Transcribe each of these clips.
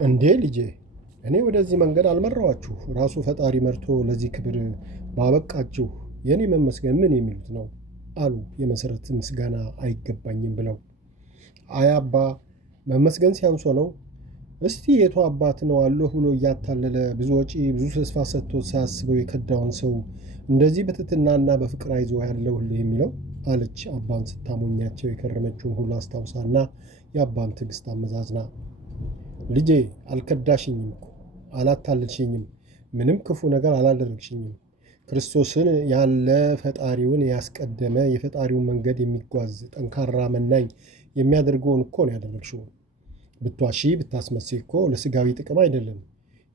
እንዴ ልጄ፣ እኔ ወደዚህ መንገድ አልመራኋችሁ። ራሱ ፈጣሪ መርቶ ለዚህ ክብር ባበቃችሁ የእኔ መመስገን ምን የሚሉት ነው አሉ የመሠረት ምስጋና አይገባኝም ብለው። አይ አባ፣ መመስገን ሲያንሶ ነው። እስቲ የቱ አባት ነው አለሁ ብሎ እያታለለ ብዙ ወጪ ብዙ ተስፋ ሰጥቶ ሳያስበው የከዳውን ሰው እንደዚህ በትሕትናና በፍቅር አይዞ ያለሁልህ የሚለው አለች አባን ስታሞኛቸው የከረመችውን ሁሉ አስታውሳና የአባን ትዕግሥት አመዛዝና። ልጄ አልከዳሽኝም እኮ አላታለልሽኝም፣ ምንም ክፉ ነገር አላደረግሽኝም። ክርስቶስን ያለ ፈጣሪውን ያስቀደመ የፈጣሪውን መንገድ የሚጓዝ ጠንካራ መናኝ የሚያደርገውን እኮ ነው ያደረግሽው። ብትዋሺ ብታስመስይ እኮ ለሥጋዊ ጥቅም አይደለም።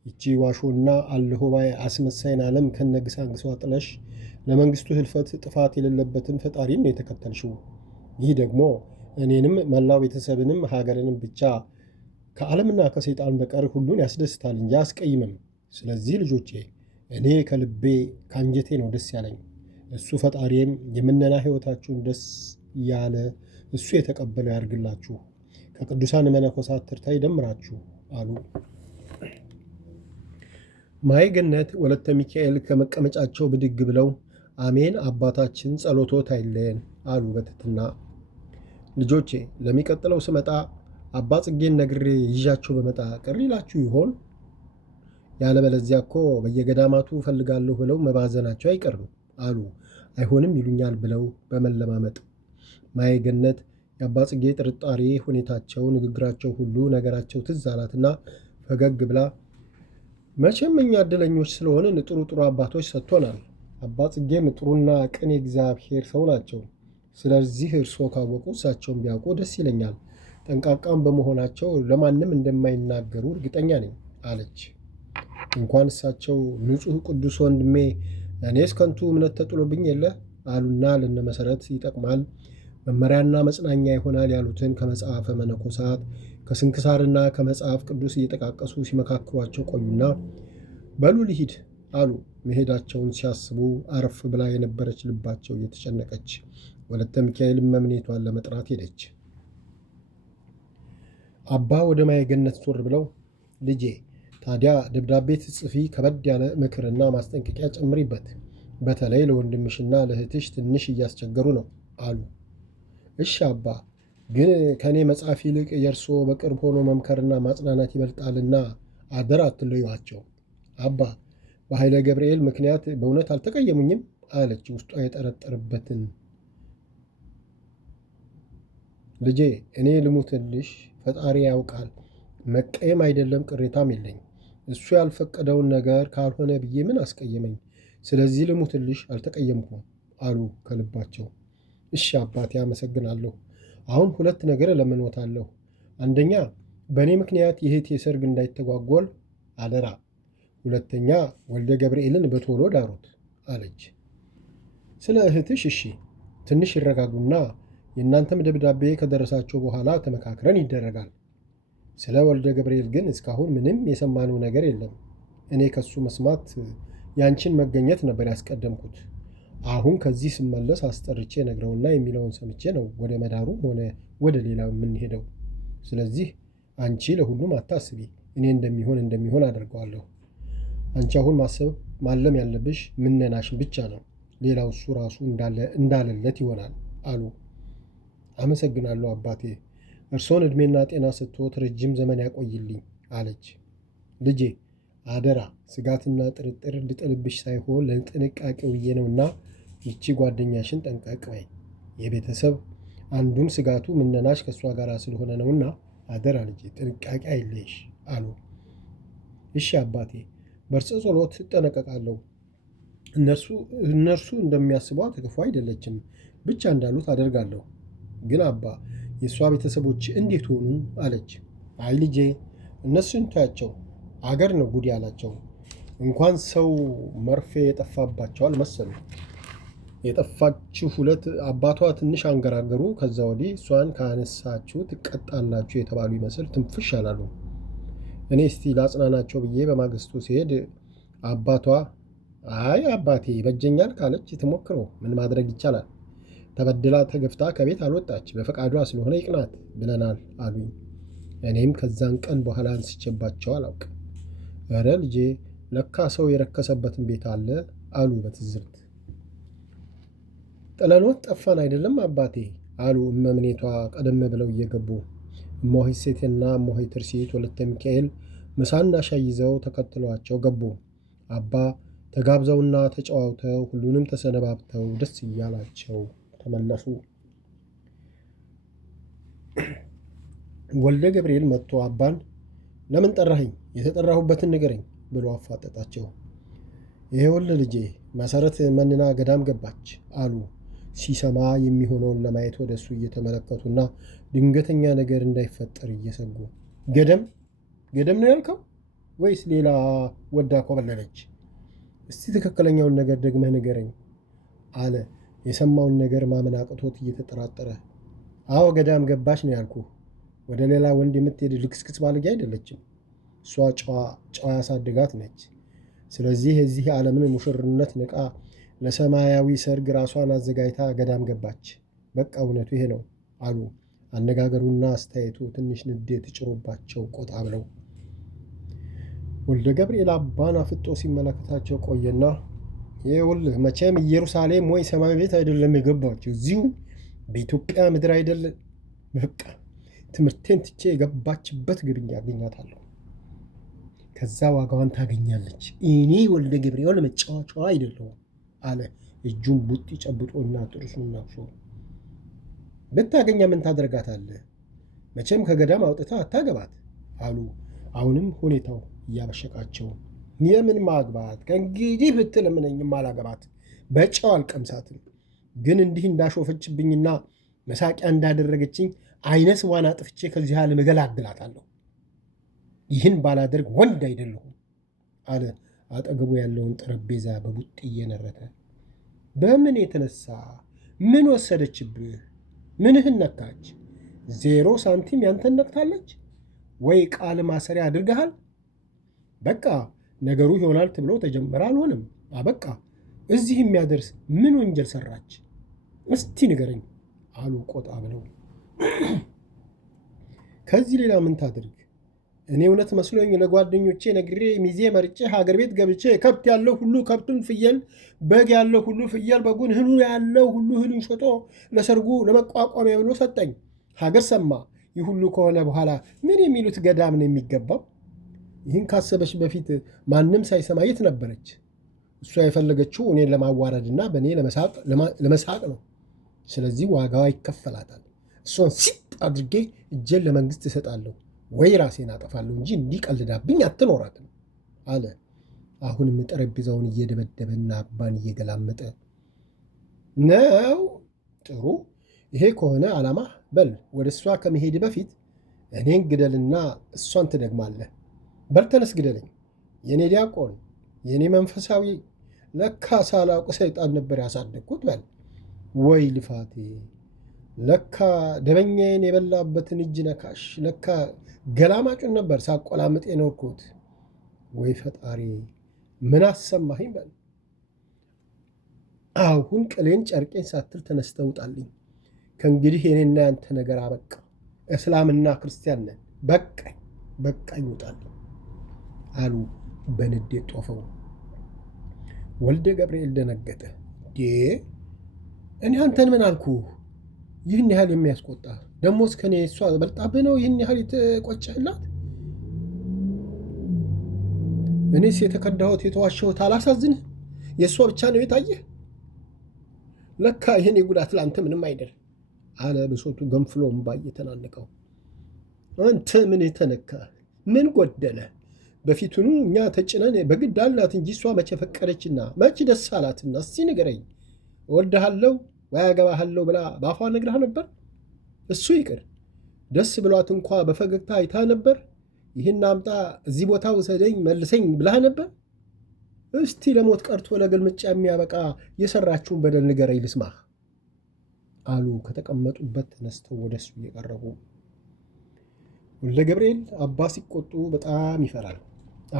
ይቺ ዋሾና አለሆባይ አስመሳይን ዓለም ከነግሳንግሷ ጥለሽ ለመንግሥቱ ሕልፈት ጥፋት የሌለበትን ፈጣሪን ነው የተከተልሽው። ይህ ደግሞ እኔንም መላው ቤተሰብንም ሀገርንም ብቻ ከዓለምና ከሰይጣን በቀር ሁሉን ያስደስታል እንጂ አያስቀይምም። ስለዚህ ልጆቼ እኔ ከልቤ ከአንጀቴ ነው ደስ ያለኝ። እሱ ፈጣሪም የምነና ሕይወታችሁን ደስ ያለ እሱ የተቀበለው ያድርግላችሁ፣ ከቅዱሳን መነኮሳት ተርታ ይደምራችሁ አሉ። ማይገነት ወለተ ሚካኤል ከመቀመጫቸው ብድግ ብለው አሜን አባታችን ጸሎቶት አይለየን አሉ በትሕትና። ልጆቼ ለሚቀጥለው ስመጣ አባ ጽጌን ነግሬ ይዣቸው በመጣ ቅር ይላችሁ ይሆን? ያለበለዚያ እኮ በየገዳማቱ እፈልጋለሁ ብለው መባዘናቸው አይቀርም አሉ አይሆንም ይሉኛል ብለው በመለማመጥ። ማየገነት የአባ ጽጌ ጥርጣሬ፣ ሁኔታቸው፣ ንግግራቸው ሁሉ ነገራቸው ትዝ አላትና ፈገግ ብላ መቼም እኛ ዕድለኞች ስለሆንን ጥሩ ጥሩ አባቶች ሰጥቶናል። አባ ጽጌም ጥሩና ቅን የእግዚአብሔር ሰው ናቸው። ስለዚህ እርስዎ ካወቁ እሳቸውን ቢያውቁ ደስ ይለኛል። ጠንቃቃም በመሆናቸው ለማንም እንደማይናገሩ እርግጠኛ ነኝ አለች። እንኳን እሳቸው ንጹሕ ቅዱስ ወንድሜ እኔስ ከንቱ እምነት ተጥሎብኝ የለ አሉና ለነ መሠረት ይጠቅማል መመሪያና መጽናኛ ይሆናል ያሉትን ከመጽሐፈ መነኮሳት ከስንክሳርና ከመጽሐፍ ቅዱስ እየጠቃቀሱ ሲመካክሯቸው ቆዩና በሉ ልሂድ አሉ። መሄዳቸውን ሲያስቡ አረፍ ብላ የነበረች ልባቸው እየተጨነቀች ወለተ ሚካኤልም መምኔቷን ለመጥራት ሄደች። አባ ወደ ማየገነት ዞር ብለው ልጄ ታዲያ ደብዳቤ ትጽፊ ከበድ ያለ ምክርና ማስጠንቀቂያ ጨምሪበት፣ በተለይ ለወንድምሽና ለእህትሽ ትንሽ እያስቸገሩ ነው አሉ። እሺ አባ፣ ግን ከእኔ መጽሐፍ ይልቅ የእርስዎ በቅርብ ሆኖ መምከርና ማጽናናት ይበልጣልና አደራ አትለዩዋቸው። አባ በኃይለ ገብርኤል ምክንያት በእውነት አልተቀየሙኝም አለች ውስጧ የጠረጠረበትን። ልጄ እኔ ልሙትልሽ፣ ፈጣሪ ያውቃል። መቀየም አይደለም ቅሬታም የለኝ። እሱ ያልፈቀደውን ነገር ካልሆነ ብዬ ምን አስቀየመኝ? ስለዚህ ልሙትልሽ፣ አልተቀየምኩም አሉ ከልባቸው። እሺ አባቴ አመሰግናለሁ። አሁን ሁለት ነገር እለምኖታለሁ። አንደኛ በእኔ ምክንያት የእህቴ ሰርግ እንዳይተጓጎል አደራ። ሁለተኛ ወልደ ገብርኤልን በቶሎ ዳሩት አለች። ስለ እህትሽ እሺ፣ ትንሽ ይረጋጉና የእናንተም ደብዳቤ ከደረሳቸው በኋላ ተመካክረን ይደረጋል። ስለ ወልደ ገብርኤል ግን እስካሁን ምንም የሰማነው ነገር የለም። እኔ ከሱ መስማት ያንቺን መገኘት ነበር ያስቀደምኩት። አሁን ከዚህ ስመለስ አስጠርቼ ነግረውና የሚለውን ሰምቼ ነው ወደ መዳሩም ሆነ ወደ ሌላው የምንሄደው። ስለዚህ አንቺ ለሁሉም አታስቢ፣ እኔ እንደሚሆን አደርገዋለሁ። አንቺ አሁን ማሰብ ማለም ያለብሽ ምነናሽን ብቻ ነው። ሌላው እሱ ራሱ እንዳለለት ይሆናል አሉ። አመሰግናለሁ አባቴ፣ እርሶን ዕድሜና ጤና ሰጥቶት ረጅም ዘመን ያቆይልኝ አለች። ልጄ አደራ ስጋትና ጥርጥር እንድጥልብሽ ሳይሆን ለጥንቃቄው ብዬ ነውና ይቺ ጓደኛሽን ጠንቀቅ በይ። የቤተሰብ አንዱም ስጋቱ ምነናሽ ከእሷ ጋር ስለሆነ ነውና አደራ ልጄ ጥንቃቄ አይለይሽ አሉ። እሺ አባቴ፣ በርጽ ጸሎት እጠነቀቃለሁ። እነርሱ እንደሚያስቧት ክፉ አይደለችም፣ ብቻ እንዳሉት አደርጋለሁ። ግን አባ የእሷ ቤተሰቦች እንዴት ሆኑ አለች። አይ ልጄ እነሱን ታያቸው፣ አገር ነው ጉድ ያላቸው። እንኳን ሰው መርፌ የጠፋባቸው አልመሰሉ። የጠፋችሁ ሁለት አባቷ ትንሽ አንገራገሩ። ከዛ ወዲህ እሷን ካነሳችሁ ትቀጣላችሁ የተባሉ ይመስል ትንፍሽ አላሉ። እኔ እስቲ ላጽናናቸው ብዬ በማግስቱ ሲሄድ አባቷ አይ አባቴ ይበጀኛል ካለች ትሞክረው፣ ምን ማድረግ ይቻላል? ተበድላ ተገፍታ ከቤት አልወጣች፣ በፈቃዷ ስለሆነ ይቅናት ብለናል አሉኝ። እኔም ከዛን ቀን በኋላ አንስቼባቸው አላውቅም። እረ ልጄ ለካ ሰው የረከሰበትን ቤት አለ አሉ በትዝብት። ጥለንወት ጠፋን አይደለም አባቴ አሉ እመምኔቷ ቀደም ብለው እየገቡ። እማሆይ ሴቴና እማሆይ ትርሲት ወለተ ሚካኤል ምሳና ሻይ ይዘው ተከትሏቸው ገቡ። አባ ተጋብዘውና ተጨዋውተው ሁሉንም ተሰነባብተው ደስ እያላቸው ተመለሱ። ወልደ ገብርኤል መጥቶ አባን ለምን ጠራኸኝ? የተጠራሁበትን ንገረኝ ብሎ አፋጠጣቸው። ይኸውልህ ልጄ መሰረት መንና ገዳም ገባች አሉ ሲሰማ የሚሆነውን ለማየት ወደ እሱ እየተመለከቱና ድንገተኛ ነገር እንዳይፈጠር እየሰጉ። ገደም ገደም ነው ያልከው ወይስ ሌላ ወዳ ኮበለለች? እስቲ ትክክለኛውን ነገር ደግመህ ንገረኝ አለ የሰማውን ነገር ማመን አቅቶት እየተጠራጠረ። አዎ ገዳም ገባች ነው ያልኩህ። ወደ ሌላ ወንድ የምትሄድ ልክስክስ ባለጌ አይደለችም። እሷ ጨዋ ያሳድጋት ነች። ስለዚህ የዚህ ዓለምን ሙሽርነት ንቃ ለሰማያዊ ሰርግ ራሷን አዘጋጅታ ገዳም ገባች። በቃ እውነቱ ይሄ ነው አሉ አነጋገሩና አስተያየቱ ትንሽ ንዴት ጭሮባቸው ቆጣ ብለው። ወልደ ገብርኤል አባን አፍጦ ሲመለከታቸው ቆየና ይኸውልህ መቼም ኢየሩሳሌም ወይ ሰማይ ቤት አይደለም የገባችው፣ እዚሁ በኢትዮጵያ ምድር አይደለም። በቃ ትምህርቴን ትቼ የገባችበት ግብኝ አገኛታለሁ። ከዛ ዋጋዋን ታገኛለች። እኔ ወልደ ገብርኤል መጫወቻዋ አይደለሁም አለ እጁን ቡጢ ጨብጦና ጥርሱን ናፍሶ። ብታገኛ ምን ታደርጋታለህ? መቼም ከገዳም አውጥታ አታገባት አሉ አሁንም ሁኔታው እያበሸቃቸው። የምን ማግባት? ከእንግዲህ ብትለምነኝም አላገባት፣ በጨው አልቀምሳትም። ግን እንዲህ እንዳሾፈችብኝና መሳቂያ እንዳደረገችኝ አይነ ስዋን አጥፍቼ ከዚህ ዓለም እገላግላታለሁ። ይህን ባላደርግ ወንድ አይደለሁም አለ አጠገቡ ያለውን ጠረጴዛ በቡጢ እየነረተ። በምን የተነሳ? ምን ወሰደችብህ? ምንህን ነካች? 0 ሳንቲም ያንተን ነክታለች ወይ? ቃል ማሰሪያ አድርገሃል? በቃ ነገሩ ይሆናል ተብሎ ተጀመረ፣ አልሆነም፣ አበቃ። እዚህ የሚያደርስ ምን ወንጀል ሰራች? እስቲ ንገረኝ አሉ ቆጣ ብለው። ከዚህ ሌላ ምን ታድርግ? እኔ እውነት መስሎኝ ለጓደኞቼ ነግሬ ሚዜ መርጬ ሀገር ቤት ገብቼ ከብት ያለው ሁሉ ከብቱን፣ ፍየል በግ ያለው ሁሉ ፍየል በጉን፣ እህሉ ያለው ሁሉ እህሉን ሸጦ ለሰርጉ ለመቋቋሚያ ብሎ ሰጠኝ። ሀገር ሰማ። ይህ ሁሉ ከሆነ በኋላ ምን የሚሉት ገዳም ነው የሚገባው? ይህን ካሰበች በፊት ማንም ሳይሰማ የት ነበረች? እሷ የፈለገችው እኔን ለማዋረድና በእኔ ለመሳቅ ነው። ስለዚህ ዋጋዋ ይከፈላታል። እሷን ሲጥ አድርጌ እጄን ለመንግስት እሰጣለሁ ወይ ራሴን አጠፋለሁ እንጂ እንዲቀልዳብኝ አትኖራትም አለ አሁንም ጠረጴዛውን እየደበደበና አባን እየገላመጠ። ነው ጥሩ፣ ይሄ ከሆነ ዓላማ በል ወደ እሷ ከመሄድ በፊት እኔን ግደልና እሷን ትደግማለህ። በል ተነስ ግደለኝ፣ የእኔ ዲያቆን፣ የእኔ መንፈሳዊ። ለካ ሳላውቅ ሰይጣን ነበር ያሳደግኩት። በል ወይ ልፋቴ! ለካ ደበኛዬን የበላበትን እጅ ነካሽ። ለካ ገላማጩን ነበር ሳቆላምጥ የኖርኩት። ወይ ፈጣሪ ምን አሰማኸኝ? በል አሁን ቅሌን ጨርቄን ሳትል ተነስተህ ውጣልኝ። ከእንግዲህ የኔና ያንተ ነገር አበቃ። እስላምና ክርስቲያን ነን። በቃኝ በቃኝ፣ ውጣልኝ አሉ በንዴት ጦፈው። ወልደ ገብርኤል ደነገጠ። እኔ አንተን ምን አልኩህ? ይህን ያህል የሚያስቆጣ ደግሞ እስከኔ እሷ በልጣብህ ነው ይህን ያህል የተቆጨህላት? እኔስ የተከዳሁት የተዋሸሁት አላሳዝንህ? የእሷ ብቻ ነው የታየህ? ለካ ይህን የጉዳት ለአንተ ምንም አይደል አለ ብሶቱ ገንፍሎ እምባ እየተናነቀው። አንተ ምን የተነካ? ምን ጎደለ? በፊቱኑ እኛ ተጭነን በግድ አልናት እንጂ እሷ መቼ ፈቀደችና መቼ ደስ አላትና? እስቲ ንገረኝ። እወድሃለሁ ወይ አገባሃለሁ ብላ በአፏ ነግረህ ነበር? እሱ ይቅር ደስ ብሏት እንኳ በፈገግታ አይታ ነበር? ይህን አምጣ እዚህ ቦታ ውሰደኝ መልሰኝ ብላህ ነበር? እስቲ ለሞት ቀርቶ ለግልምጫ የሚያበቃ የሰራችውን በደል ንገረኝ ልስማህ አሉ ከተቀመጡበት ተነስተው ወደሱ እየቀረቡ። ወልደ ገብርኤል አባ ሲቆጡ በጣም ይፈራል።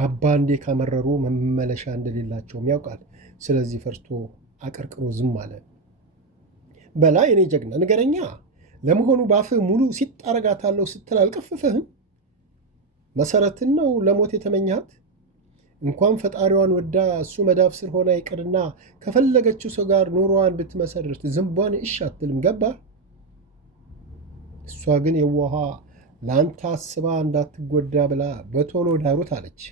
አባ እንዴ ካመረሩ መመለሻ እንደሌላቸውም ያውቃል። ስለዚህ ፈርቶ አቀርቅሮ ዝም አለ። በላ የኔ ጀግና ንገረኛ፣ ለመሆኑ ባፍህ ሙሉ ሲጣረጋታለሁ ስትል አልቀፍፍህም? መሰረትን ነው ለሞት የተመኛት? እንኳን ፈጣሪዋን ወዳ እሱ መዳፍ ስር ሆና ይቅርና ከፈለገችው ሰው ጋር ኑሮዋን ብትመሰርት ዝንቧን እሺ አትልም። ገባ? እሷ ግን የዋሃ ለአንተ አስባ እንዳትጎዳ ብላ በቶሎ ዳሩት አለች።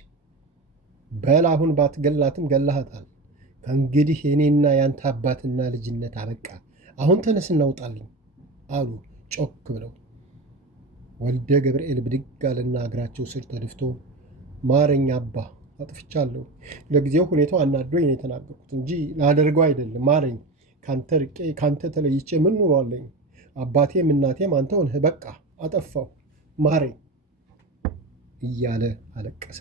በል አሁን ባትገላትም ገላሃታል። ከእንግዲህ የእኔና ያንተ አባትና ልጅነት አበቃ። አሁን ተነስ እናውጣልኝ አሉ ጮክ ብለው። ወልደ ገብርኤል ብድግ አለና እግራቸው ስር ተደፍቶ ማረኝ አባ፣ አጥፍቻለሁ። ለጊዜው ሁኔታው አናዶኝ ነው የተናገርኩት እንጂ ላደርገው አይደለም። ማረኝ። ካንተ ርቄ ካንተ ተለይቼ ምን ኑሮ አለኝ? አባቴም እናቴም አንተ ሆንህ። በቃ አጠፋው፣ ማረኝ እያለ አለቀሰ።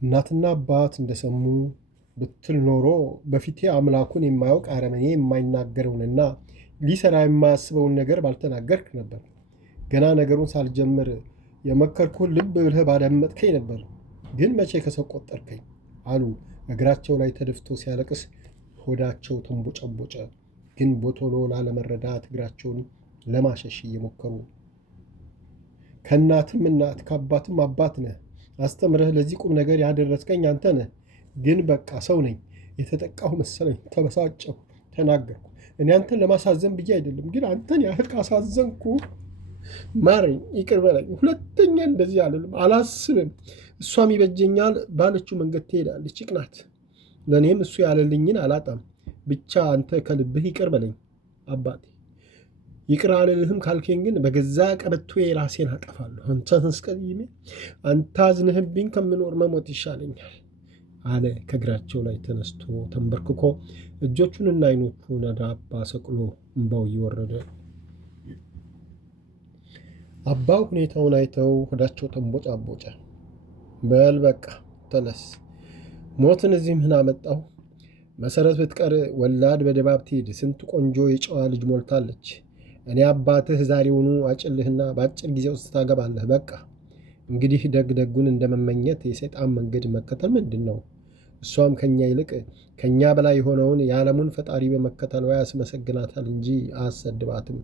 እናትና አባት እንደሰሙ ብትል ኖሮ በፊቴ አምላኩን የማያውቅ አረመኔ የማይናገረውንና ሊሰራ የማያስበውን ነገር ባልተናገርክ ነበር። ገና ነገሩን ሳልጀምር የመከርኩህን ልብ ብለህ ባዳመጥከኝ ነበር። ግን መቼ ከሰው ቆጠርከኝ አሉ። እግራቸው ላይ ተደፍቶ ሲያለቅስ ሆዳቸው ተንቦጨቦጨ። ግን በቶሎ ላለመረዳት እግራቸውን ለማሸሽ እየሞከሩ ከእናትም እናት ከአባትም አባት ነህ። አስተምረህ ለዚህ ቁም ነገር ያደረስከኝ አንተ ነህ። ግን በቃ ሰው ነኝ። የተጠቃሁ መሰለኝ። ተበሳጨሁ፣ ተናገርኩ። እኔ አንተን ለማሳዘን ብዬ አይደለም፣ ግን አንተን ያህል ካሳዘንኩ ማረኝ፣ ይቅር በለኝ። ሁለተኛ እንደዚህ አልልም፣ አላስብም። እሷም ይበጀኛል ባለችው መንገድ ትሄዳለች። ይቅናት። ለእኔም እሱ ያለልኝን አላጣም። ብቻ አንተ ከልብህ ይቅር በለኝ አባቴ። ይቅር አልልህም ካልኬን ግን በገዛ ቀበቶዬ ራሴን አጠፋለሁ። አንተን አስቀይሜ አንተ አዝነህብኝ ከምኖር መሞት ይሻለኛል አለ። ከእግራቸው ላይ ተነስቶ ተንበርክኮ እጆቹንና አይኖቹን ወደ አባ ሰቅሎ እንባው እየወረደ አባው ሁኔታውን አይተው ሆዳቸው ተንቦጫቦጨ። በል በቃ ተነስ፣ ሞትን እዚህ ምን አመጣው? መሰረት ብትቀር ወላድ በድባብ ትሄድ። ስንት ቆንጆ የጨዋ ልጅ ሞልታለች። እኔ አባትህ ዛሬውኑ አጭልህና በአጭር ጊዜ ውስጥ ታገባለህ። በቃ እንግዲህ ደግ ደጉን እንደመመኘት የሰይጣን መንገድ መከተል ምንድን ነው? እሷም ከኛ ይልቅ ከኛ በላይ የሆነውን የዓለሙን ፈጣሪ በመከተሏ ያስመሰግናታል እንጂ አያሰድባትም።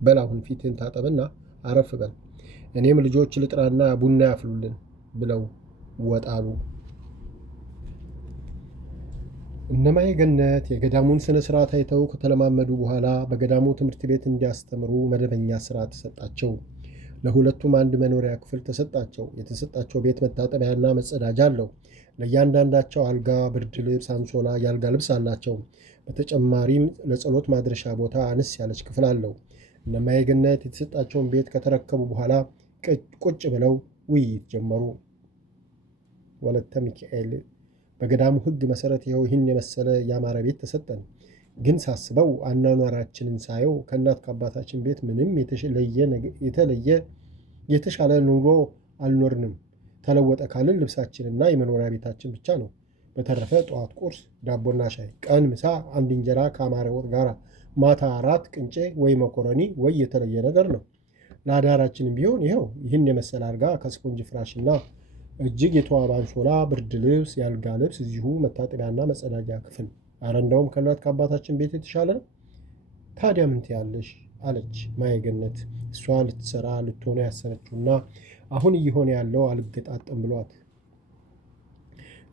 በል አሁን ፊትህን ታጠብና አረፍ በል። እኔም ልጆች ልጥራና ቡና ያፍሉልን ብለው ወጣሉ። እነማይ ገነት የገዳሙን ስነ ስርዓት አይተው ከተለማመዱ በኋላ በገዳሙ ትምህርት ቤት እንዲያስተምሩ መደበኛ ስራ ተሰጣቸው። ለሁለቱም አንድ መኖሪያ ክፍል ተሰጣቸው። የተሰጣቸው ቤት መታጠቢያና መጸዳጃ አለው። ለእያንዳንዳቸው አልጋ፣ ብርድ ልብስ፣ አንሶላ፣ የአልጋ ልብስ አላቸው። በተጨማሪም ለጸሎት ማድረሻ ቦታ አነስ ያለች ክፍል አለው። እነማየ ገነት የተሰጣቸውን ቤት ከተረከቡ በኋላ ቁጭ ብለው ውይይት ጀመሩ። ወለተ ሚካኤል በገዳሙ ሕግ መሰረት ይኸው ይህን የመሰለ ያማረ ቤት ተሰጠን። ግን ሳስበው አኗኗራችንን ሳየው ከእናት ከአባታችን ቤት ምንም የተሻለ ኑሮ አልኖርንም። ተለወጠ ካልን ልብሳችንና የመኖሪያ ቤታችን ብቻ ነው። በተረፈ ጠዋት ቁርስ ዳቦና ሻይ፣ ቀን ምሳ አንድ እንጀራ ከአማረ ወጥ ጋር፣ ማታ አራት ቅንጬ ወይ መኮረኒ ወይ የተለየ ነገር ነው። ለአዳራችንም ቢሆን ይኸው ይህን የመሰለ አልጋ ከስፖንጅ ፍራሽና እጅግ የተዋበ አንሶላ፣ ብርድ ልብስ፣ የአልጋ ልብስ እዚሁ መታጠቢያና መጸዳጃ ክፍል። አረ እንደውም ከእናት ከአባታችን ቤት የተሻለ ነው። ታዲያ ምን ትያለሽ? አለች ማየገነት እሷ ልትሰራ ልትሆነ ያሰበችውና አሁን እየሆነ ያለው አልገጣጠም ብሏት።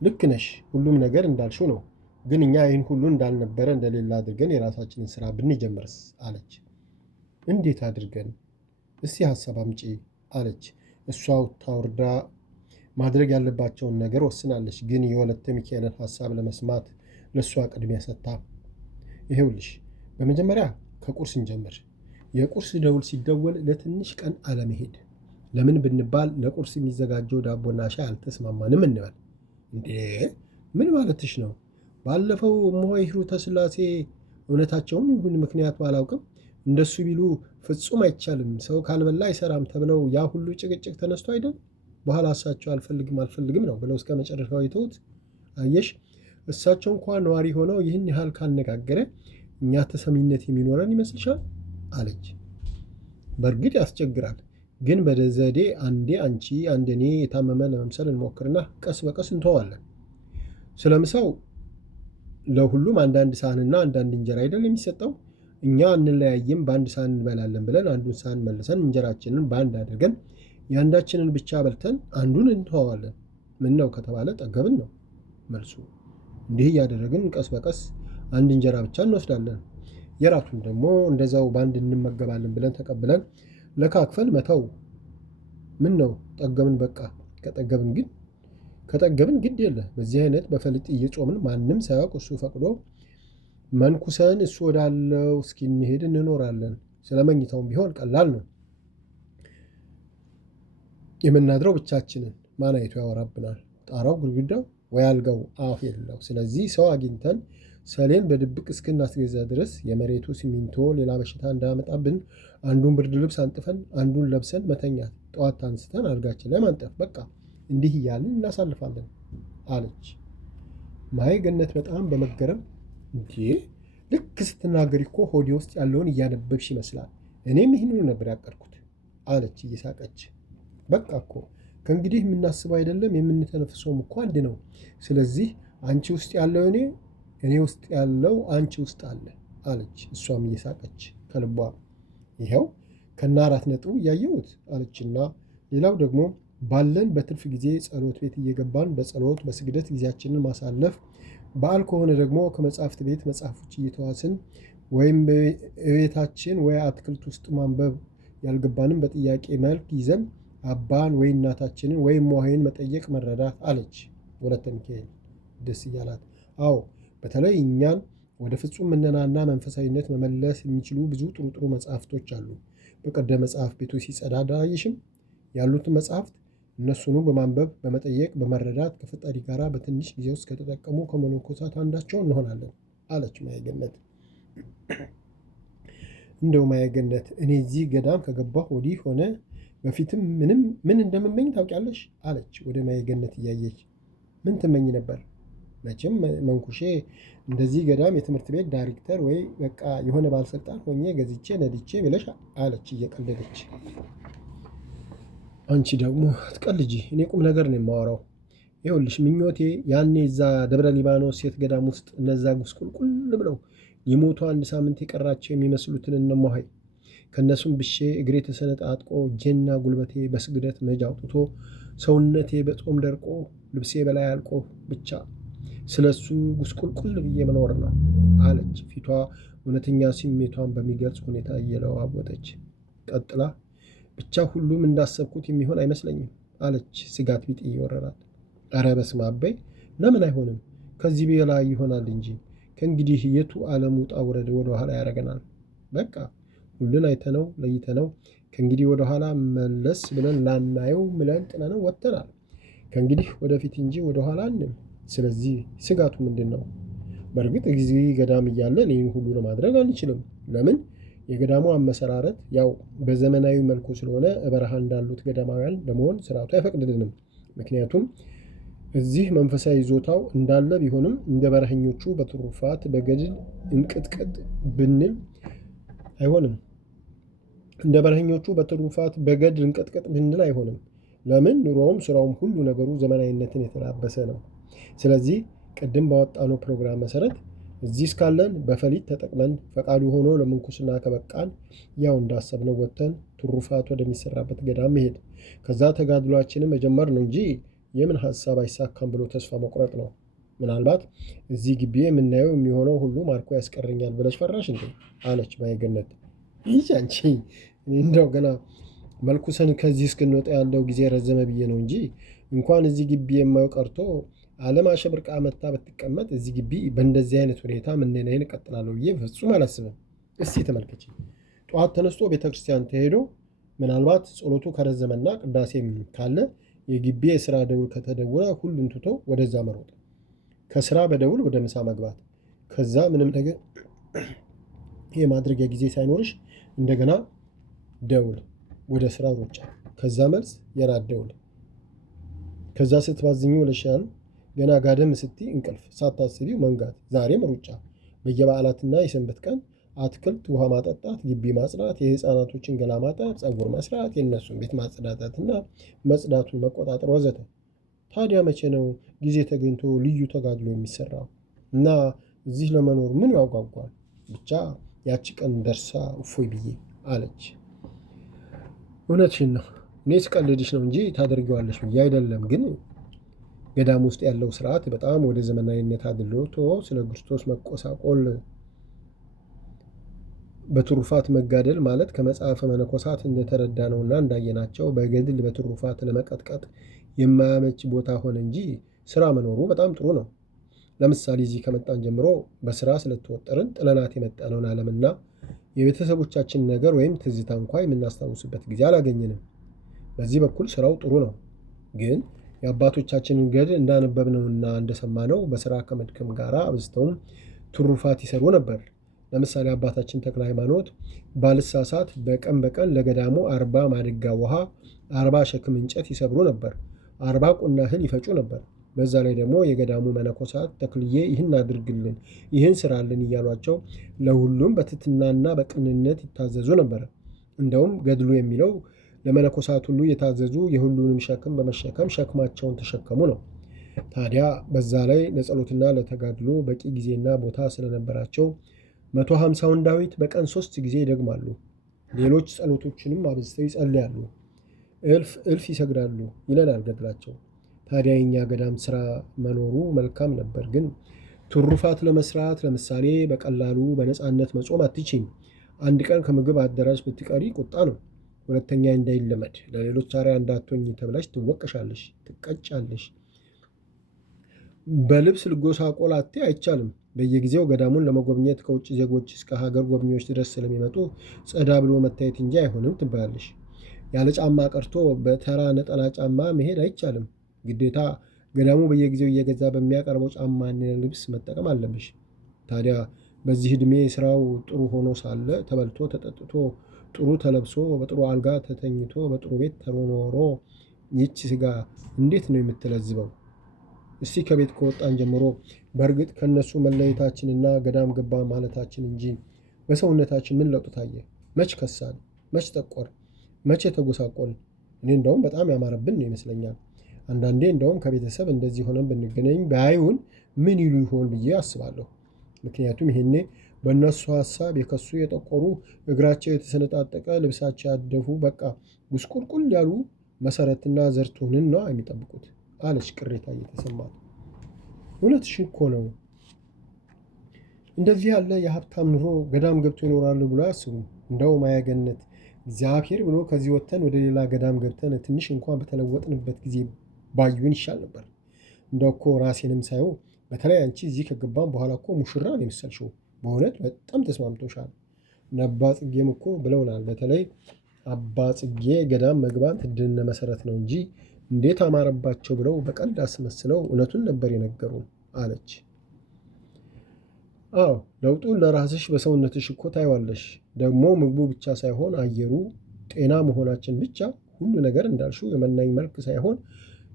ልክ ነሽ፣ ሁሉም ነገር እንዳልሽው ነው። ግን እኛ ይህን ሁሉ እንዳልነበረ እንደሌላ አድርገን የራሳችንን ስራ ብንጀምርስ? አለች። እንዴት አድርገን? እስቲ ሀሳብ አምጪ አለች። እሷ ታውርዳ ማድረግ ያለባቸውን ነገር ወስናለች። ግን የወለተ ሚካኤልን ሀሳብ ለመስማት ለእሷ ቅድሚያ ሰጥታ፣ ይሄውልሽ በመጀመሪያ ከቁርስ እንጀምር። የቁርስ ደውል ሲደወል ለትንሽ ቀን አለመሄድ። ለምን ብንባል ለቁርስ የሚዘጋጀው ዳቦና ሻይ አልተስማማንም እንበል። እንዴ ምን ማለትሽ ነው? ባለፈው እምሆይ ሂሩተ ሥላሴ እውነታቸውን ይሁን ምክንያት ባላውቅም እንደሱ ቢሉ ፍጹም አይቻልም፣ ሰው ካልበላ አይሰራም ተብለው ያ ሁሉ ጭቅጭቅ ተነስቶ አይደል? በኋላ እሳቸው አልፈልግም ነው ብለው እስከ መጨረሻው የተውት። አየሽ፣ እሳቸው እንኳን ነዋሪ ሆነው ይህን ያህል ካነጋገረ እኛ ተሰሚነት የሚኖረን ይመስልሻል? አለች። በእርግጥ ያስቸግራል፣ ግን በዘዴ አንዴ አንቺ አንዴ እኔ የታመመ ለመምሰል እንሞክርና ቀስ በቀስ እንተዋለን። ስለ ምሳው ለሁሉም አንዳንድ ሳህንና አንዳንድ እንጀራ አይደል የሚሰጠው? እኛ እንለያይም በአንድ ሳህን እንበላለን ብለን አንዱን ሳህን መልሰን እንጀራችንን በአንድ አድርገን የአንዳችንን ብቻ በልተን አንዱን እንተዋዋለን። ምን ነው ከተባለ ጠገብን ነው መልሱ። እንዲህ እያደረግን ቀስ በቀስ አንድ እንጀራ ብቻ እንወስዳለን። የራቱን ደግሞ እንደዛው በአንድ እንመገባለን ብለን ተቀብለን ለካክፈን መተው። ምን ነው ጠገብን በቃ። ከጠገብን ግድ የለ። በዚህ አይነት በፈሊጥ እየጾምን ማንም ሳያውቅ እሱ ፈቅዶ መንኩሰን እሱ ወዳለው እስኪንሄድ እንኖራለን። ስለ መኝታውም ቢሆን ቀላል ነው። የምናድረው ብቻችንን ማን አይቶ ያወራብናል? ጣራው ግድግዳው ወይ አልጋው አፍ የለው። ስለዚህ ሰው አግኝተን ሰሌን በድብቅ እስክናስገዛ ድረስ የመሬቱ ሲሚንቶ ሌላ በሽታ እንዳያመጣብን አንዱን ብርድ ልብስ አንጥፈን አንዱን ለብሰን መተኛት፣ ጠዋት አንስተን አልጋችን ላይ ማንጠፍ። በቃ እንዲህ እያልን እናሳልፋለን አለች ማየገነት በጣም በመገረም። እንዴ ልክ ስትናገሪ እኮ ሆዴ ውስጥ ያለውን እያነበብሽ ይመስላል። እኔም ይህንኑ ነበር ያቀድኩት አለች እየሳቀች። በቃ እኮ ከእንግዲህ የምናስበው አይደለም የምንተነፍሰውም እኮ አንድ ነው። ስለዚህ አንቺ ውስጥ ያለው እኔ ውስጥ ያለው አንቺ ውስጥ አለ አለች እሷም እየሳቀች ከልቧ። ይኸው ከነ 4 ነጥቡ እያየሁት አለችና ሌላው ደግሞ ባለን በትርፍ ጊዜ ጸሎት ቤት እየገባን በጸሎት በስግደት ጊዜያችንን ማሳለፍ፣ በዓል ከሆነ ደግሞ ከመጽሐፍት ቤት መጽሐፎች እየተዋስን ወይም በቤታችን ወይ አትክልት ውስጥ ማንበብ ያልገባንም በጥያቄ መልክ ይዘን አባን ወይ እናታችንን ወይም ሟሄን መጠየቅ መረዳት አለች ወለተ ሚካኤል ደስ እያላት። አዎ በተለይ እኛን ወደ ፍጹም ምነናና መንፈሳዊነት መመለስ የሚችሉ ብዙ ጥሩ ጥሩ መጽሐፍቶች አሉ። በቀደም መጽሐፍ ቤቶች ሲጸዳዳ አየሽም ያሉትን መጽሐፍት እነሱኑ በማንበብ በመጠየቅ በመረዳት ከፈጣሪ ጋር በትንሽ ጊዜ ውስጥ ከተጠቀሙ ከመነኮሳት አንዳቸው እንሆናለን አለች ማየገነት። እንደው ማየገነት እኔ እዚህ ገዳም ከገባሁ ወዲህ ሆነ በፊትም ምን እንደምመኝ ታውቂያለሽ? አለች ወደ ማየገነት እያየች። ምን ትመኝ ነበር? መቼም መንኩሼ እንደዚህ ገዳም የትምህርት ቤት ዳይሬክተር ወይ በቃ የሆነ ባለስልጣን ሆኜ ገዝቼ ነድቼ ብለሽ አለች እየቀለደች። አንቺ ደግሞ አትቀልጂ፣ እኔ ቁም ነገር ነው የማወራው። ይኸውልሽ ምኞቴ ያኔ እዛ ደብረ ሊባኖስ ሴት ገዳም ውስጥ እነዛ ጉስቁልቁል ብለው ሊሞቱ 1 ሳምንት የቀራቸው የሚመስሉትን እነማሃይ ከእነሱም ብሼ እግሬ ተሰነጣጥቆ እጄና ጉልበቴ በስግደት መጅ አውጥቶ ሰውነቴ በጾም ደርቆ ልብሴ በላይ አልቆ ብቻ ስለሱ ጉስቁልቁል ብዬ መኖር ነው አለች ፊቷ እውነተኛ ስሜቷን በሚገልጽ ሁኔታ እየለዋወጠች። ቀጥላ ብቻ ሁሉም እንዳሰብኩት የሚሆን አይመስለኝም አለች ስጋት ቢጤ እየወረራት። ኧረ በስመ አብ በይ፣ ለምን አይሆንም? ከዚህ በላይ ይሆናል እንጂ ከእንግዲህ የቱ ዓለም ውጣ ውረድ ወደ ኋላ ያደርገናል? በቃ ሁሉን አይተነው ለይተነው ከእንግዲህ ወደ ኋላ መለስ ብለን ላናየው ምለን ጥለነው ወጥተናል። ከእንግዲህ ወደፊት እንጂ ወደ ኋላ አንልም። ስለዚህ ስጋቱ ምንድን ነው? በእርግጥ ጊዜ ገዳም እያለን ይህን ሁሉ ለማድረግ አንችልም። ለምን? የገዳሙ አመሰራረት ያው በዘመናዊ መልኩ ስለሆነ በረሃ እንዳሉት ገዳማውያን ለመሆን ስርዓቱ አይፈቅድልንም። ምክንያቱም እዚህ መንፈሳዊ ይዞታው እንዳለ ቢሆንም እንደ በረሃኞቹ በትሩፋት በገድል እንቅጥቅጥ ብንል አይሆንም። እንደ በረሃኞቹ በትሩፋት በገድል እንቅጥቅጥ ብንል አይሆንም። ለምን? ኑሮውም ስራውም ሁሉ ነገሩ ዘመናዊነትን የተላበሰ ነው። ስለዚህ ቅድም ባወጣነው ፕሮግራም መሰረት እዚህ እስካለን በፈሊጥ ተጠቅመን ፈቃዱ ሆኖ ለምንኩስና ከበቃን ያው እንዳሰብነው ወጥተን ትሩፋት ወደሚሰራበት ገዳም መሄድ፣ ከዛ ተጋድሏችንን መጀመር ነው እንጂ የምን ሀሳብ አይሳካም ብሎ ተስፋ መቁረጥ ነው። ምናልባት እዚህ ግቢ የምናየው የሚሆነው ሁሉ ማርኮ ያስቀረኛል ብለሽ ፈራሽ እንዴ? አለች ማየገነት። ይህ አንቺ እንደው ገና መልኩሰን ከዚህ እስክንወጣ ያለው ጊዜ ረዘመ ብዬ ነው እንጂ እንኳን እዚህ ግቢ የማየው ቀርቶ ዓለም አሸብርቃ መታ ብትቀመጥ እዚህ ግቢ በእንደዚህ አይነት ሁኔታ ምንነይን እቀጥላለሁ ብዬ ፍጹም አላስብም። እስቲ ተመልከች። ጠዋት ተነስቶ ቤተክርስቲያን ተሄዶ ምናልባት ጸሎቱ ከረዘመና ቅዳሴም ካለ የግቢ የስራ ደውል ከተደወለ ሁሉን ትቶ ወደዛ መሮጥ፣ ከስራ በደውል ወደ ምሳ መግባት፣ ከዛ ምንም ነገር የማድረጊያ ጊዜ ሳይኖርሽ እንደገና ደውል ወደ ስራ ሩጫ፣ ከዛ መልስ የራት ደውል፣ ከዛ ስትባዝኝ ውለሻል ገና ጋደም ስትይ እንቅልፍ ሳታስቢው መንጋት፣ ዛሬም ሩጫ፣ በየበዓላትና የሰንበት ቀን አትክልት ውሃ ማጠጣት፣ ግቢ ማጽዳት፣ የህፃናቶችን ገላ ማጠብ፣ ፀጉር መስራት፣ የእነሱን ቤት ማጽዳታትና መጽዳቱን መቆጣጠር ወዘተ። ታዲያ መቼ ነው ጊዜ ተገኝቶ ልዩ ተጋድሎ የሚሰራው? እና እዚህ ለመኖር ምን ያጓጓል? ብቻ ያቺ ቀን ደርሳ እፎይ ብዬ አለች። እውነትሽን ነው። እኔ ስቀልድሽ ነው እንጂ ታደርጊዋለሽ ብዬ አይደለም። ግን ገዳም ውስጥ ያለው ስርዓት በጣም ወደ ዘመናዊነት አድልቶ ስለ ክርስቶስ መቆሳቆል በትሩፋት መጋደል ማለት ከመጽሐፈ መነኮሳት እንደተረዳ ነውና እንዳየናቸው በገድል በትሩፋት ለመቀጥቀጥ የማያመች ቦታ ሆነ እንጂ ስራ መኖሩ በጣም ጥሩ ነው። ለምሳሌ እዚህ ከመጣን ጀምሮ በስራ ስለተወጠርን ጥለናት የመጣነውን ዓለምና የቤተሰቦቻችን ነገር ወይም ትዝታ እንኳ የምናስታውስበት ጊዜ አላገኘንም። በዚህ በኩል ስራው ጥሩ ነው። ግን የአባቶቻችንን ገድል እንዳነበብነውና እንደሰማነው በስራ ከመድከም ጋር አብዝተውም ትሩፋት ይሰሩ ነበር። ለምሳሌ አባታችን ተክለ ሃይማኖት ባልሳሳት በቀን በቀን ለገዳሙ 40 ማድጋ ውሃ፣ 40 ሸክም እንጨት ይሰብሩ ነበር። 40 ቁና እህል ይፈጩ ነበር። በዛ ላይ ደግሞ የገዳሙ መነኮሳት ተክልዬ ይህን አድርግልን፣ ይህን ስራልን እያሏቸው ለሁሉም በትህትናና በቅንነት ይታዘዙ ነበር። እንደውም ገድሉ የሚለው ለመነኮሳት ሁሉ የታዘዙ የሁሉንም ሸክም በመሸከም ሸክማቸውን ተሸከሙ ነው። ታዲያ በዛ ላይ ለጸሎትና ለተጋድሎ በቂ ጊዜና ቦታ ስለነበራቸው 150ውን ዳዊት በቀን 3 ጊዜ ይደግማሉ። ሌሎች ጸሎቶችንም አብዝተው ይጸልያሉ። እልፍ ይሰግዳሉ ይለናል ገድላቸው። ታዲያ የኛ ገዳም ስራ መኖሩ መልካም ነበር። ግን ትሩፋት ለመስራት ለምሳሌ በቀላሉ በነፃነት መጾም አትችም። አንድ ቀን ከምግብ አዳራሽ ብትቀሪ ቁጣ ነው። ሁለተኛ እንዳይለመድ ለሌሎች አርአያ እንዳትሆኝ ተብለሽ ትወቀሻለሽ፣ ትቀጫለሽ። በልብስ ልጎሳቆል አይቻልም። በየጊዜው ገዳሙን ለመጎብኘት ከውጭ ዜጎች እስከ ሀገር ጎብኚዎች ድረስ ስለሚመጡ ጸዳ ብሎ መታየት እንጂ አይሆንም ትባያለሽ። ያለ ጫማ ቀርቶ በተራ ነጠላ ጫማ መሄድ አይቻልም። ግዴታ ገዳሙ በየጊዜው እየገዛ በሚያቀርበው ጫማና ልብስ መጠቀም አለብሽ። ታዲያ በዚህ ዕድሜ ስራው ጥሩ ሆኖ ሳለ ተበልቶ ተጠጥቶ ጥሩ ተለብሶ በጥሩ አልጋ ተተኝቶ በጥሩ ቤት ተኖሮ ይህች ስጋ እንዴት ነው የምትለዝበው? እስቲ ከቤት ከወጣን ጀምሮ በእርግጥ ከነሱ መለየታችንና ገዳም ገባ ማለታችን እንጂ በሰውነታችን ምን ለውጥ ታየ? መች ከሳን? መች ጠቆር? መቼ ተጎሳቆል? እኔ እንደውም በጣም ያማረብን ነው ይመስለኛል። አንዳንዴ እንደውም ከቤተሰብ እንደዚህ ሆነን ብንገናኝ ባይሆን ምን ይሉ ይሆን ብዬ አስባለሁ። ምክንያቱም ይሄኔ በእነሱ ሀሳብ የከሱ የጠቆሩ እግራቸው የተሰነጣጠቀ ልብሳቸው ያደፉ በቃ ጉስቁልቁል ያሉ መሰረትና ዘርቱንን ነው የሚጠብቁት አለች ቅሬታ እየተሰማት። እውነትሽን እኮ ነው። እንደዚህ ያለ የሀብታም ኑሮ ገዳም ገብቶ ይኖራሉ ብሎ አያስቡ። እንደው ማያገነት እግዚአብሔር ብሎ ከዚህ ወጥተን ወደ ሌላ ገዳም ገብተን ትንሽ እንኳን በተለወጥንበት ጊዜ ባዩን ይሻል ነበር። እንደው እኮ ራሴንም ሳየው በተለይ አንቺ እዚህ ከገባም በኋላ እኮ ሙሽራ ነው የመሰልሽው። በእውነት በጣም ተስማምቶሻል። አባ ጽጌም እኮ ብለውናል። በተለይ አባ ጽጌ ገዳም መግባት ድነ መሰረት ነው እንጂ እንዴት አማረባቸው ብለው በቀልድ አስመስለው እውነቱን ነበር የነገሩን አለች። አዎ ለውጡን ለራስሽ በሰውነትሽ እኮ ታይዋለሽ። ደግሞ ምግቡ ብቻ ሳይሆን አየሩ፣ ጤና መሆናችን ብቻ ሁሉ ነገር እንዳልሽው የመናኝ መልክ ሳይሆን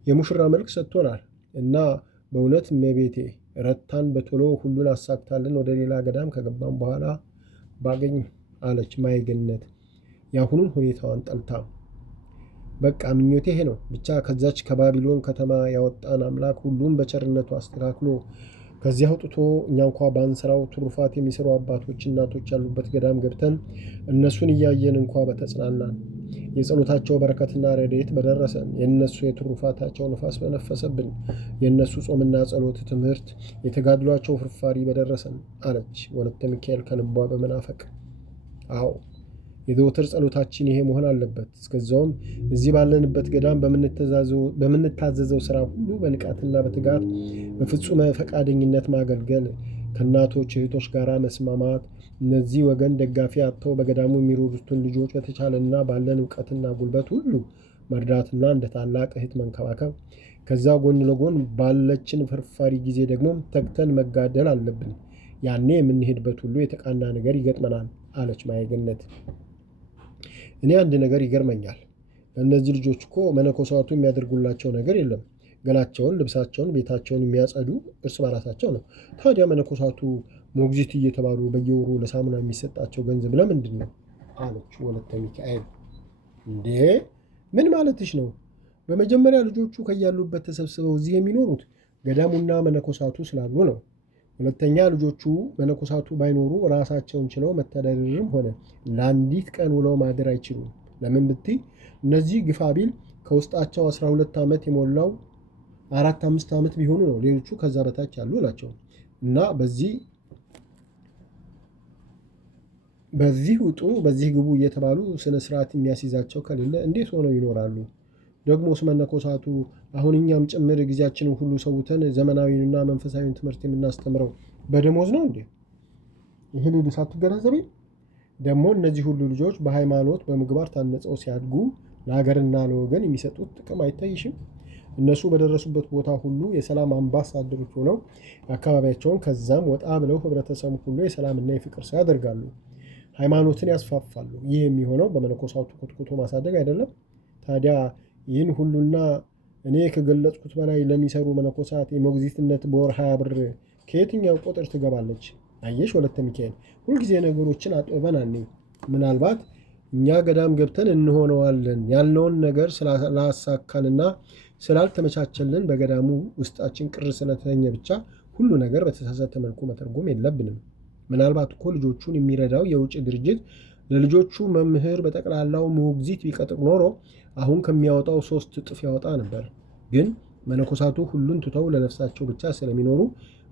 የሙሽራ መልክ ሰጥቶናል። እና በእውነት እመቤቴ ረታን በቶሎ ሁሉን አሳክታልን ወደ ሌላ ገዳም ከገባም በኋላ ባገኝ አለች ማይገነት የአሁኑን ሁኔታዋን ጠልታ። በቃ ምኞቴ ይሄ ነው። ብቻ ከዛች ከባቢሎን ከተማ ያወጣን አምላክ ሁሉን በቸርነቱ አስተካክሎ ከዚያ አውጥቶ እኛ እንኳ ባንሰራው ትሩፋት የሚሰሩ አባቶች እናቶች ያሉበት ገዳም ገብተን እነሱን እያየን እንኳ በተጽናናን፣ የጸሎታቸው በረከትና ረድኤት በደረሰን፣ የእነሱ የትሩፋታቸው ነፋስ በነፈሰብን፣ የእነሱ ጾምና ጸሎት ትምህርት የተጋድሏቸው ፍርፋሪ በደረሰን አለች ወለተ ሚካኤል ከልቧ በመናፈቅ። አዎ የዘወትር ጸሎታችን ይሄ መሆን አለበት። እስከዛውም እዚህ ባለንበት ገዳም በምንታዘዘው ስራ ሁሉ በንቃትና በትጋት በፍጹመ ፈቃደኝነት ማገልገል፣ ከእናቶች እህቶች ጋር መስማማት፣ እነዚህ ወገን ደጋፊ አጥተው በገዳሙ የሚሮዱትን ልጆች በተቻለና ባለን እውቀትና ጉልበት ሁሉ መርዳትና እንደ ታላቅ እህት መንከባከብ፣ ከዛ ጎን ለጎን ባለችን ፍርፋሪ ጊዜ ደግሞ ተግተን መጋደል አለብን። ያኔ የምንሄድበት ሁሉ የተቃና ነገር ይገጥመናል አለች ማየገነት። እኔ አንድ ነገር ይገርመኛል። እነዚህ ልጆች እኮ መነኮሳቱ የሚያደርጉላቸው ነገር የለም። ገላቸውን፣ ልብሳቸውን፣ ቤታቸውን የሚያጸዱ እርስ በራሳቸው ነው። ታዲያ መነኮሳቱ ሞግዚት እየተባሉ በየወሩ ለሳሙና የሚሰጣቸው ገንዘብ ለምንድን ነው አለች ወለተ ሚካኤል። እንዴ ምን ማለትሽ ነው? በመጀመሪያ ልጆቹ ከያሉበት ተሰብስበው እዚህ የሚኖሩት ገዳሙና መነኮሳቱ ስላሉ ነው። ሁለተኛ ልጆቹ መነኮሳቱ ባይኖሩ ራሳቸውን ችለው መተዳደርም ሆነ ለአንዲት ቀን ውለው ማደር አይችሉም። ለምን ብትይ እነዚህ ግፋ ቢል ከውስጣቸው 12 ዓመት የሞላው 4-5 ዓመት ቢሆኑ ነው። ሌሎቹ ከዛ በታች ያሉ ናቸው እና በዚህ ውጡ በዚህ ግቡ እየተባሉ ስነ ስርዓት የሚያስይዛቸው ከሌለ እንዴት ሆነው ይኖራሉ? ደግሞስ መነኮሳቱ አሁን እኛም ጭምር ጊዜያችንን ሁሉ ሰውተን ዘመናዊንና መንፈሳዊን ትምህርት የምናስተምረው በደሞዝ ነው እንዴ? ይህን ሳትገነዘቢ ደግሞ እነዚህ ሁሉ ልጆች በሃይማኖት በምግባር ታንጸው ሲያድጉ ለሀገርና ለወገን የሚሰጡት ጥቅም አይታይሽም? እነሱ በደረሱበት ቦታ ሁሉ የሰላም አምባሳደሮች ሆነው አካባቢያቸውን ከዛም ወጣ ብለው ህብረተሰቡ ሁሉ የሰላምና የፍቅር ሰው ያደርጋሉ፣ ሃይማኖትን ያስፋፋሉ። ይህ የሚሆነው በመነኮሳቱ ኮትኩቶ ማሳደግ አይደለም? ታዲያ ይህን ሁሉና እኔ ከገለጽኩት በላይ ለሚሰሩ መነኮሳት የሞግዚትነት በወር 20 ብር ከየትኛው ቁጥር ትገባለች? አየሽ ወለተ ሚካኤል፣ ሁልጊዜ ነገሮችን አጥበን አንይ። ምናልባት እኛ ገዳም ገብተን እንሆነዋለን ያልነውን ነገር ስላሳካንና ስላልተመቻቸልን በገዳሙ ውስጣችን ቅር ስለተሰኘ ብቻ ሁሉ ነገር በተሳሳተ መልኩ መተርጎም የለብንም። ምናልባት እኮ ልጆቹን የሚረዳው የውጭ ድርጅት ለልጆቹ መምህር በጠቅላላው ሞግዚት ቢቀጥር ኖሮ አሁን ከሚያወጣው 3 እጥፍ ያወጣ ነበር። ግን መነኮሳቱ ሁሉን ትተው ለነፍሳቸው ብቻ ስለሚኖሩ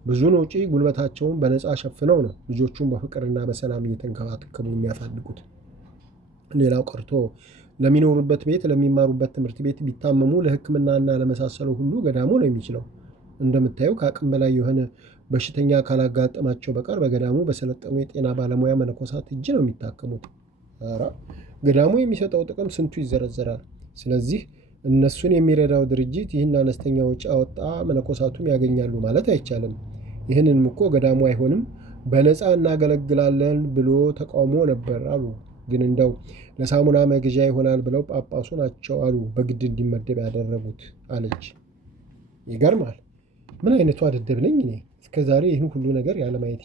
ብዙን ወጪ ጉልበታቸውን በነፃ ሸፍነው ነው ልጆቹን በፍቅርና በሰላም እየተንከባከቡ የሚያሳድጉት። ሌላው ቀርቶ ለሚኖሩበት ቤት ለሚማሩበት ትምህርት ቤት ቢታመሙ ለሕክምናና ለመሳሰለው ሁሉ ገዳሙ ነው የሚችለው። እንደምታየው ከአቅም በላይ የሆነ በሽተኛ ካላጋጠማቸው በቀር በገዳሙ በሰለጠኑ የጤና ባለሙያ መነኮሳት እጅ ነው የሚታከሙት። ገዳሙ የሚሰጠው ጥቅም ስንቱ ይዘረዘራል። ስለዚህ እነሱን የሚረዳው ድርጅት ይህን አነስተኛ ወጪ አወጣ መነኮሳቱም ያገኛሉ ማለት አይቻልም። ይህንንም እኮ ገዳሙ አይሆንም በነፃ እናገለግላለን ብሎ ተቃውሞ ነበር አሉ። ግን እንደው ለሳሙና መግዣ ይሆናል ብለው ጳጳሱ ናቸው አሉ በግድ እንዲመደብ ያደረጉት አለች። ይገርማል። ምን አይነቱ አደደብ ነኝ እኔ እስከዛሬ ይህን ሁሉ ነገር ያለማየቴ።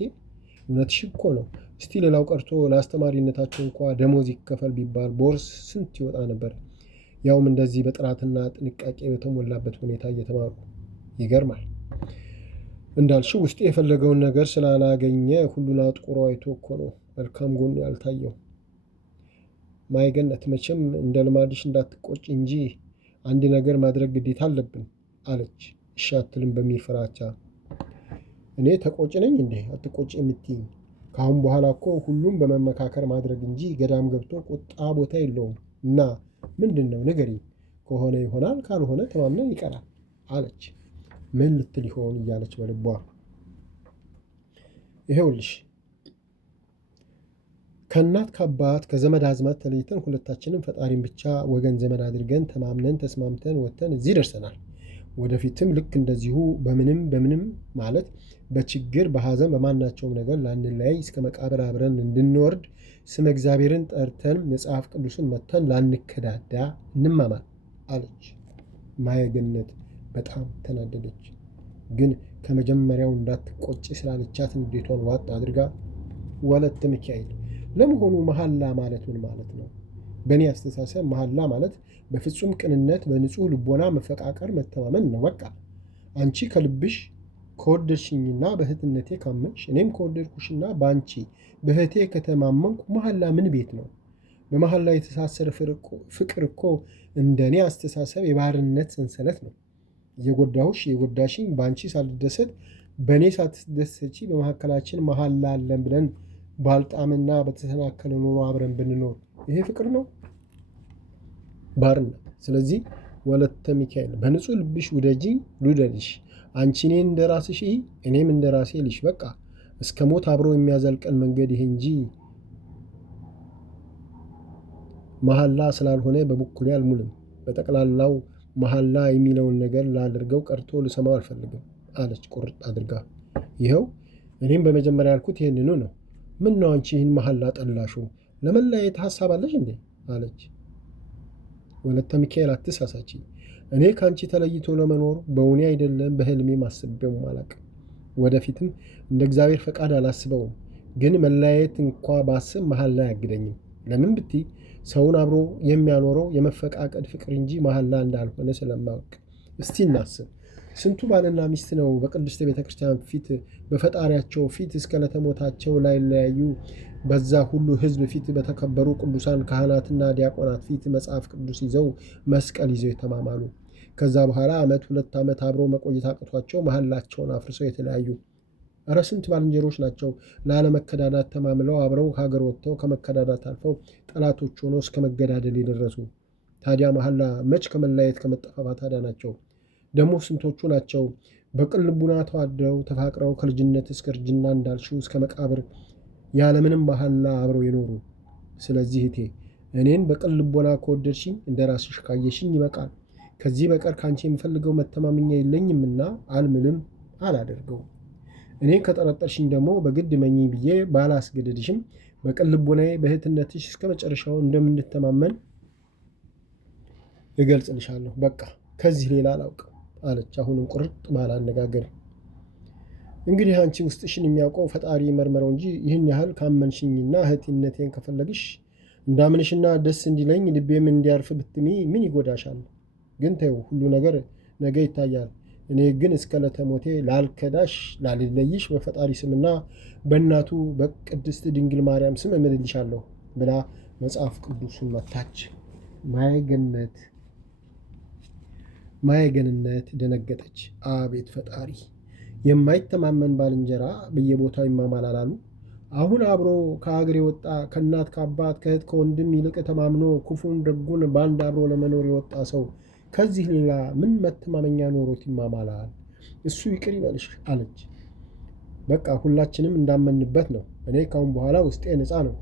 እውነትሽ እኮ ነው። እስቲ ሌላው ቀርቶ ለአስተማሪነታቸው እንኳ ደሞዝ ይከፈል ቢባል በወርስ ስንት ይወጣ ነበር? ያውም እንደዚህ በጥራትና ጥንቃቄ በተሞላበት ሁኔታ እየተማሩ። ይገርማል። እንዳልሽው ውስጤ የፈለገውን ነገር ስላላገኘ ሁሉን አጥቁሮ አይቶ እኮ ነው መልካም ጎኑ ያልታየው። ማይገነት መቼም እንደ ልማድሽ እንዳትቆጭ እንጂ አንድ ነገር ማድረግ ግዴታ አለብን አለች። እሺ አትልም በሚል ፍራቻ። እኔ ተቆጭ ነኝ እንዴ አትቆጭ የምትይኝ? ከአሁን በኋላ እኮ ሁሉም በመመካከር ማድረግ እንጂ ገዳም ገብቶ ቁጣ ቦታ የለውም። እና ምንድን ነው ንገሪ። ከሆነ ይሆናል ካልሆነ ተማምነን ይቀራል አለች። ምን ልትል ይሆን እያለች በልቧ። ይሄውልሽ ከእናት ከአባት ከዘመድ አዝማት ተለይተን ሁለታችንም ፈጣሪን ብቻ ወገን ዘመድ አድርገን ተማምነን ተስማምተን ወጥተን እዚህ ደርሰናል። ወደፊትም ልክ እንደዚሁ በምንም ማለት በችግር በሐዘን በማናቸውም ነገር ላንለያይ እስከ መቃብር አብረን እንድንወርድ ስመ እግዚአብሔርን ጠርተን መጽሐፍ ቅዱስን መተን ላንከዳዳ እንማማል አለች። ማየገነት በጣም ተናደደች። ግን ከመጀመሪያው እንዳትቆጭ ስላለቻት ንዴቷን ዋጥ አድርጋ ወለተ ሚካኤል ለመሆኑ መሐላ ማለት ምን ማለት ነው? በእኔ አስተሳሰብ መሐላ ማለት በፍጹም ቅንነት በንጹህ ልቦና መፈቃቀር መተማመን ነው። በቃ አንቺ ከልብሽ ከወደድሽኝና በእህትነቴ ካመንሽ እኔም ከወደድኩሽና በአንቺ በእህቴ ከተማመንኩ መሐላ ምን ቤት ነው? በመሐላ የተሳሰረ ፍቅር እኮ እንደኔ አስተሳሰብ የባርነት ሰንሰለት ነው። የጎዳሁሽ የጎዳሽኝ በአንቺ ሳልደሰት በእኔ ሳትደሰቺ በመካከላችን መሐላ አለን ብለን ባልጣምና በተሰናከለ ኑሮ አብረን ብንኖር ይሄ ፍቅር ነው? ባርነት። ስለዚህ ወለተ ሚካኤል በንጹህ ልብሽ ውደጂኝ ልውደድሽ። አንቺ እኔን እንደ ራስሽ እኔም እንደ ራሴ ልሽ። በቃ እስከ ሞት አብሮ የሚያዘልቀን መንገድ ይሄ እንጂ መሐላ ስላልሆነ በበኩሌ አልሙልም። በጠቅላላው መሐላ የሚለውን ነገር ላደርገው ቀርቶ ልሰማው አልፈልግም አለች ቁርጥ አድርጋ። ይኸው እኔም በመጀመሪያ ያልኩት ይህንኑ ነው። ምን ነው አንቺ ይህን መሐላ ጠላሹ? ለመለያየት ሀሳብ አለሽ እንዴ? አለች። ወለተ ሚካኤል አትሳሳቺ። እኔ ከአንቺ ተለይቶ ለመኖር በእውኔ አይደለም በህልሜም አስቤውም አላቅም። ወደፊትም እንደ እግዚአብሔር ፈቃድ አላስበውም። ግን መለያየት እንኳ ባስብ መሐላ አያግደኝም። ለምን ብትይ ሰውን አብሮ የሚያኖረው የመፈቃቀድ ፍቅር እንጂ መሐላ እንዳልሆነ ስለማወቅ። እስቲ እናስብ። ስንቱ ባልና ሚስት ነው በቅድስት ቤተ ክርስቲያን ፊት በፈጣሪያቸው ፊት እስከ ዕለተ ሞታቸው ላይለያዩ በዛ ሁሉ ሕዝብ ፊት በተከበሩ ቅዱሳን ካህናትና ዲያቆናት ፊት መጽሐፍ ቅዱስ ይዘው መስቀል ይዘው የተማማሉ። ከዛ በኋላ ዓመት 2 ዓመት አብረው መቆየት አቅቷቸው መሐላቸውን አፍርሰው የተለያዩ። እረ ስንት ባልንጀሮች ናቸው ላለመከዳዳት ተማምለው አብረው ከሀገር ወጥተው ከመከዳዳት አልፈው ጠላቶች ሆነው እስከ መገዳደል የደረሱ። ታዲያ መሐላ መች ከመለያየት ከመጠፋፋት አዳናቸው? ደግሞ ስንቶቹ ናቸው በቅን ልቡና ተዋደው ተፋቅረው ከልጅነት እስከ እርጅና እንዳልሽው እስከ መቃብር ያለምንም መሐላ አብረው የኖሩ። ስለዚህ እቴ እኔን በቅን ልቦና ከወደድሽኝ እንደ ራስሽ ካየሽኝ ይበቃል። ከዚህ በቀር ከአንቺ የምፈልገው መተማመኛ የለኝምና አልምልም፣ አላደርገውም። እኔን ከጠረጠርሽኝ ደግሞ በግድ መኝ ብዬ ባላስገድድሽም በቅን ልቦናዬ በእህትነትሽ እስከ መጨረሻው እንደምንተማመን እገልጽልሻለሁ። በቃ ከዚህ ሌላ አላውቅም አለች አሁንም ቁርጥ ባለ አነጋገር። እንግዲህ አንቺ ውስጥሽን የሚያውቀው ፈጣሪ መርመረው እንጂ ይህን ያህል ካመንሽኝና እህትነቴን ከፈለግሽ እንዳምንሽና ደስ እንዲለኝ ልቤም እንዲያርፍ ብትሚ ምን ይጎዳሻል? ግን ተይው፣ ሁሉ ነገር ነገ ይታያል። እኔ ግን እስከ ዕለተ ሞቴ ላልከዳሽ ላልለይሽ በፈጣሪ ስምና በእናቱ በቅድስት ድንግል ማርያም ስም እምልልሻለሁ ብላ መጽሐፍ ቅዱሱን መታች። ማየገንነት ደነገጠች። አቤት ፈጣሪ! የማይተማመን ባልንጀራ በየቦታው ይማማላል አሉ። አሁን አብሮ ከሀገር የወጣ ከእናት ከአባት ከእህት ከወንድም ይልቅ ተማምኖ ክፉን ደጉን በአንድ አብሮ ለመኖር የወጣ ሰው ከዚህ ሌላ ምን መተማመኛ ኖሮት ይማማላል? እሱ ይቅር ይበልሽ አለች። በቃ ሁላችንም እንዳመንበት ነው። እኔ ካሁን በኋላ ውስጤ ነፃ ነው።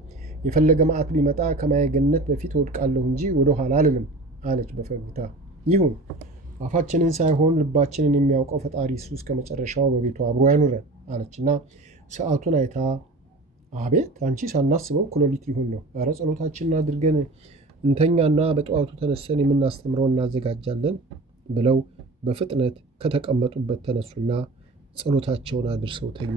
የፈለገ መዓት ቢመጣ ከማየገነት በፊት ወድቃለሁ እንጂ ወደኋላ አልልም አለች በፈገግታ። ይሁን፣ አፋችንን ሳይሆን ልባችንን የሚያውቀው ፈጣሪ እሱ እስከ መጨረሻው በቤቱ አብሮ ያኑረን አለችና ሰዓቱን አይታ አቤት አንቺ ሳናስበው ኩለሊት ሊሆን ነው። ኧረ ጸሎታችንን አድርገን እንተኛና በጠዋቱ ተነስተን የምናስተምረው እናዘጋጃለን ብለው በፍጥነት ከተቀመጡበት ተነሱና ጸሎታቸውን አድርሰው ተኙ።